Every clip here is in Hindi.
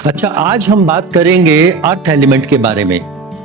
अच्छा, आज हम बात करेंगे अर्थ एलिमेंट के बारे में,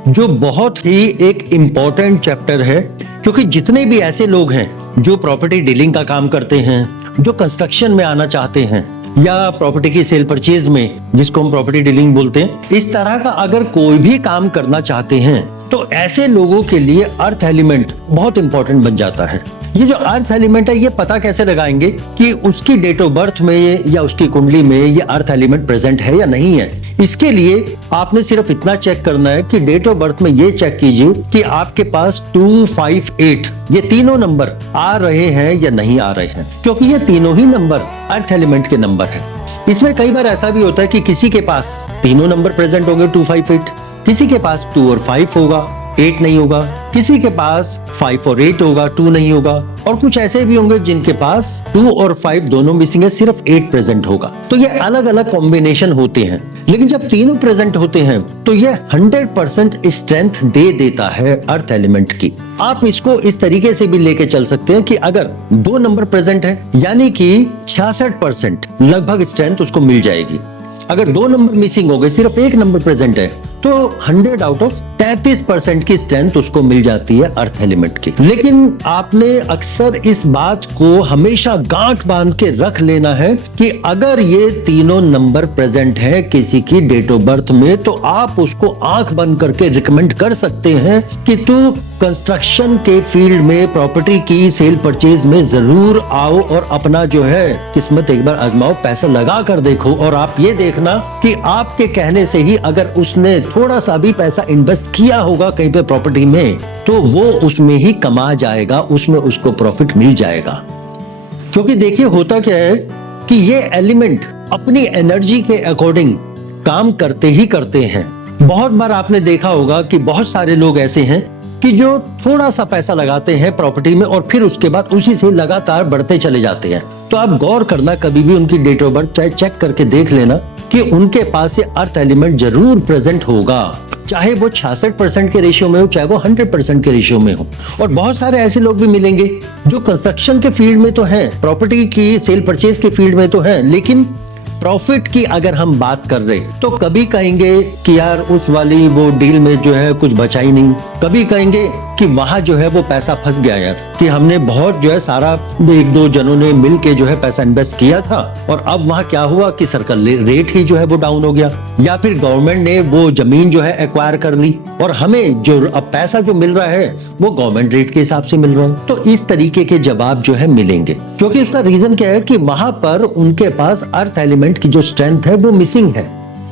जो बहुत ही एक इम्पोर्टेंट चैप्टर है, क्योंकि जितने भी ऐसे लोग हैं जो प्रॉपर्टी डीलिंग का काम करते हैं, जो कंस्ट्रक्शन में आना चाहते हैं या प्रॉपर्टी की सेल परचेज में, जिसको हम प्रॉपर्टी डीलिंग बोलते हैं, इस तरह का अगर कोई भी काम करना चाहते हैं तो ऐसे लोगों के लिए अर्थ एलिमेंट बहुत इंपॉर्टेंट बन जाता है। ये जो अर्थ एलिमेंट है, ये पता कैसे लगाएंगे कि उसकी डेट ऑफ बर्थ में या उसकी कुंडली में ये अर्थ एलिमेंट प्रेजेंट है या नहीं है। इसके लिए आपने सिर्फ इतना चेक करना है कि डेट ऑफ बर्थ में ये चेक कीजिए कि आपके पास 258 ये तीनों नंबर आ रहे हैं या नहीं आ रहे हैं, क्योंकि ये तीनों ही नंबर अर्थ एलिमेंट के नंबर है। इसमें कई बार ऐसा भी होता है कि किसी के पास तीनों नंबर प्रेजेंट होंगे 258, किसी के पास 2 और 5 होगा, 8 नहीं होगा, किसी के पास 5 और 8 होगा, 2 नहीं होगा, और कुछ ऐसे भी होंगे जिनके पास 2 और 5 दोनों मिसिंग है, सिर्फ 8 प्रेजेंट होगा। तो ये अलग अलग कॉम्बिनेशन होते हैं, लेकिन जब तीनों प्रेजेंट होते हैं तो ये 100% स्ट्रेंथ दे देता है अर्थ एलिमेंट की। आप इसको इस तरीके से भी लेके चल सकते हैं कि अगर 2 नंबर प्रेजेंट है यानी कि 66% लगभग स्ट्रेंथ उसको मिल जाएगी। अगर 2 नंबर मिसिंग हो गए, सिर्फ 1 नंबर प्रेजेंट है, तो 100 आउट ऑफ 33% की स्ट्रेंथ उसको मिल जाती है अर्थ एलिमेंट की। लेकिन आपने अक्सर इस बात को हमेशा गांठ बांध के रख लेना है कि अगर ये तीनों नंबर प्रेजेंट है किसी की डेट ऑफ बर्थ में, तो आप उसको आंख बंद करके रिकमेंड कर सकते हैं कि तू कंस्ट्रक्शन के फील्ड में प्रॉपर्टी की सेल परचेज में जरूर आओ और अपना जो है किस्मत एक बार आजमाओ, पैसा लगा कर देखो। और आप ये देखना कि आपके कहने से ही अगर उसने थोड़ा सा भी पैसा इन्वेस्ट किया होगा कहीं पे प्रॉपर्टी में, तो वो उसमें ही कमा जाएगा, उसमें उसको प्रॉफिट मिल जाएगा। क्योंकि देखिए होता क्या है कि ये एलिमेंट अपनी एनर्जी के अकॉर्डिंग काम करते ही करते हैं। बहुत बार आपने देखा होगा कि बहुत सारे लोग ऐसे हैं कि जो थोड़ा सा पैसा लगाते हैं प्रॉपर्टी में और फिर उसके बाद उसी से लगातार बढ़ते चले जाते हैं। तो आप गौर करना, कभी भी उनकी डेट ऑफ बर्थ चाहे चेक करके देख लेना कि उनके पास ये अर्थ एलिमेंट जरूर प्रेजेंट होगा, चाहे वो 66% के रेशियो में हो, चाहे वो 100% के रेशियो में हो। और बहुत सारे ऐसे लोग भी मिलेंगे जो कंस्ट्रक्शन के फील्ड में तो हैं, प्रॉपर्टी की सेल परचेज के फील्ड में तो हैं, लेकिन प्रॉफिट की अगर हम बात कर रहे तो कभी कहेंगे कि यार उस वाली वो डील में जो है कुछ बचा ही नहीं, कभी कहेंगे कि वहां जो है वो पैसा फंस गया यार, कि हमने बहुत जो है सारा 1-2 जनों ने मिल के जो है पैसा इन्वेस्ट किया था और अब वहां क्या हुआ कि सर्कल रेट ही जो है वो डाउन हो गया, या फिर गवर्नमेंट ने वो जमीन जो है एक्वायर कर ली और हमें जो अब पैसा जो मिल रहा है वो गवर्नमेंट रेट के हिसाब से मिल रहा है। तो इस तरीके के जवाब जो है मिलेंगे, क्योंकि उसका रीजन क्या है कि वहां पर उनके पास अर्थ एलिमेंट की जो स्ट्रेंथ है वो मिसिंग है।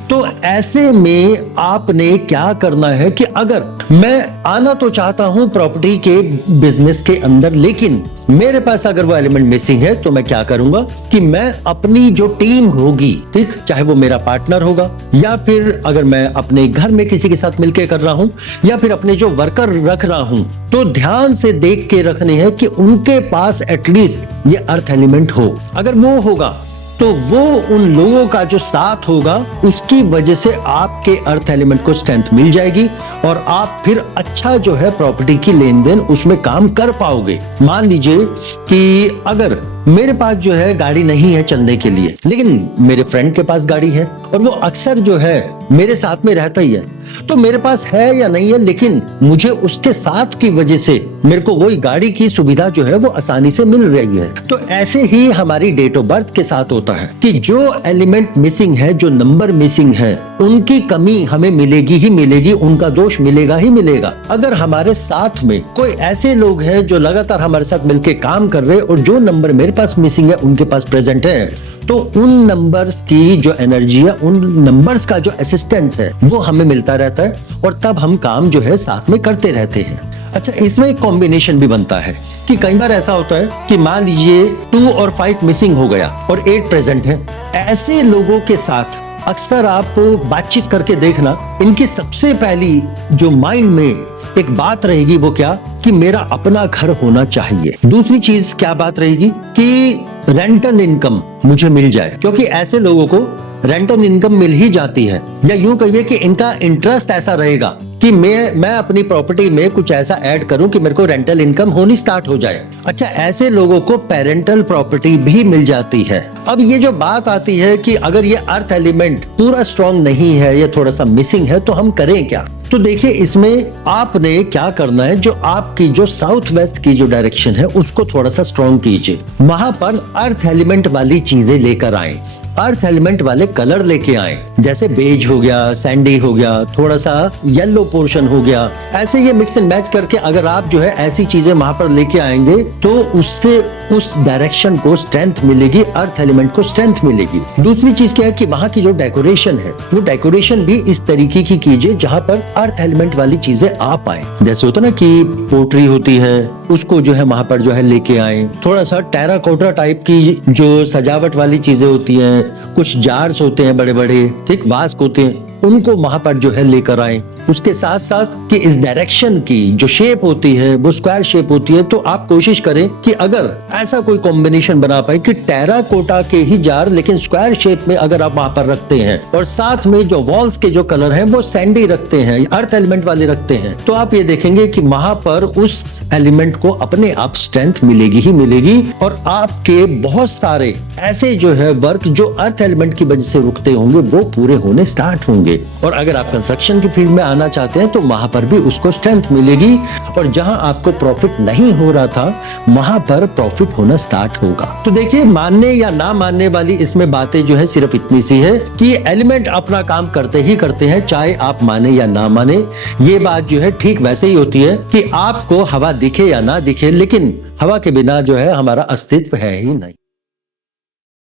तो ऐसे में आपने क्या करना है कि अगर मैं आना तो चाहता हूं प्रॉपर्टी के बिजनेस के अंदर, लेकिन मेरे पास अगर वो एलिमेंट मिसिंग है, तो मैं क्या करूंगा कि मैं अपनी जो टीम होगी, ठीक, चाहे वो मेरा पार्टनर होगा या फिर अगर मैं अपने घर में किसी के साथ मिलकर कर रहा हूं या फिर अपने जो वर्कर रख रहा हूं, तो ध्यान से देख के रखने हैं कि उनके पास एटलीस्ट ये अर्थ एलिमेंट हो। अगर वो होगा तो वो उन लोगों का जो साथ होगा उसकी वजह से आपके अर्थ एलिमेंट को स्ट्रेंथ मिल जाएगी और आप फिर अच्छा जो है प्रॉपर्टी की लेन देन उसमें काम कर पाओगे। मान लीजिए कि अगर मेरे पास जो है गाड़ी नहीं है चलने के लिए, लेकिन मेरे फ्रेंड के पास गाड़ी है और वो अक्सर जो है मेरे साथ में रहता ही है, तो मेरे पास है या नहीं है, लेकिन मुझे उसके साथ की वजह से मेरे को वही गाड़ी की सुविधा जो है वो आसानी से मिल रही है। तो ऐसे ही हमारी डेट ऑफ बर्थ के साथ होता है कि जो एलिमेंट मिसिंग है, जो नंबर मिसिंग है, उनकी कमी हमें मिलेगी ही मिलेगी, उनका दोष मिलेगा ही मिलेगा। अगर हमारे साथ में कोई ऐसे लोग हैं जो लगातार हमारे साथ मिलकर काम कर रहे हैं और जो नंबर मेरे पास मिसिंग है उनके पास प्रेजेंट है, तो उन नंबर्स की जो एनर्जी है, उन नंबर्स का जो असिस्टेंस है वो हमें मिलता रहता है और तब हम काम जो है साथ में करते रहते हैं। अच्छा, इसमें एक कॉम्बिनेशन भी बनता है कि कई बार ऐसा होता है कि मान लीजिए 2 और 5 मिसिंग हो गया और 8 प्रेजेंट है। ऐसे लोगों के साथ अक्सर आप बातचीत करके देखना, इनकी सबसे पहली जो माइंड में एक बात रहेगी वो क्या कि मेरा अपना घर होना चाहिए। दूसरी चीज क्या बात रहेगी कि रेंटल इनकम मुझे मिल जाए, क्योंकि ऐसे लोगों को रेंटल इनकम मिल ही जाती है, या यूं कहिए कि इनका इंटरेस्ट ऐसा रहेगा कि मैं अपनी प्रॉपर्टी में कुछ ऐसा ऐड करूं कि मेरे को रेंटल इनकम होनी स्टार्ट हो जाए। अच्छा, ऐसे लोगों को पेरेंटल प्रॉपर्टी भी मिल जाती है। अब ये जो बात आती है कि अगर ये अर्थ एलिमेंट पूरा स्ट्रॉन्ग नहीं है या थोड़ा सा मिसिंग है तो हम करें क्या? तो देखिए, इसमें आपने क्या करना है, जो आपकी जो साउथ वेस्ट की जो डायरेक्शन है उसको थोड़ा सा स्ट्रॉन्ग कीजिए, वहां पर अर्थ एलिमेंट वाली चीजें लेकर आए, अर्थ एलिमेंट वाले कलर लेके आए, जैसे बेज हो गया, सैंडी हो गया, थोड़ा सा येलो पोर्शन हो गया। ऐसे ये मिक्स एंड मैच करके अगर आप जो है ऐसी चीजें वहां पर लेके आएंगे तो उससे उस डायरेक्शन को स्ट्रेंथ मिलेगी, अर्थ एलिमेंट को स्ट्रेंथ मिलेगी। दूसरी चीज क्या है कि वहां की जो डेकोरेशन है वो डेकोरेशन भी इस तरीके की कीजिए जहां पर अर्थ एलिमेंट वाली चीजें आ पाए। जैसे होता ना कि पोट्री होती है, उसको जो है वहां पर जो है लेके आए। थोड़ा सा टेराकोटा टाइप की जो सजावट वाली चीजें होती हैं, कुछ जार्स होते हैं बड़े बड़े, ठीक वास्क होते हैं, उनको वहां पर जो है लेकर आए। उसके साथ साथ कि इस डायरेक्शन की जो शेप होती है वो स्क्वायर शेप होती है, तो आप कोशिश करें कि अगर ऐसा कोई कॉम्बिनेशन बना पाए कि टेराकोटा के ही जार लेकिन स्क्वायर शेप में अगर आप वहां पर रखते हैं और साथ में जो वॉल्स के जो कलर हैं वो सैंडी रखते हैं, अर्थ एलिमेंट वाले रखते हैं, तो आप ये देखेंगे कि वहां पर उस एलिमेंट को अपने आप स्ट्रेंथ मिलेगी ही मिलेगी। और आपके बहुत सारे ऐसे जो है वर्क जो अर्थ एलिमेंट की वजह से रुकते होंगे वो पूरे होने स्टार्ट होंगे। और अगर आप कंस्ट्रक्शन की फील्ड में आना चाहते हैं तो वहां पर भी उसको स्ट्रेंथ मिलेगी, और जहां आपको प्रॉफिट नहीं हो रहा था वहां पर प्रॉफिट होना स्टार्ट होगा। तो देखिए, मानने या ना मानने वाली इसमें बातें जो है सिर्फ इतनी सी है कि एलिमेंट अपना काम करते ही करते हैं, चाहे आप माने या ना माने। ये बात जो है ठीक वैसे ही होती है कि आपको हवा दिखे या ना दिखे, लेकिन हवा के बिना जो है हमारा अस्तित्व है ही नहीं।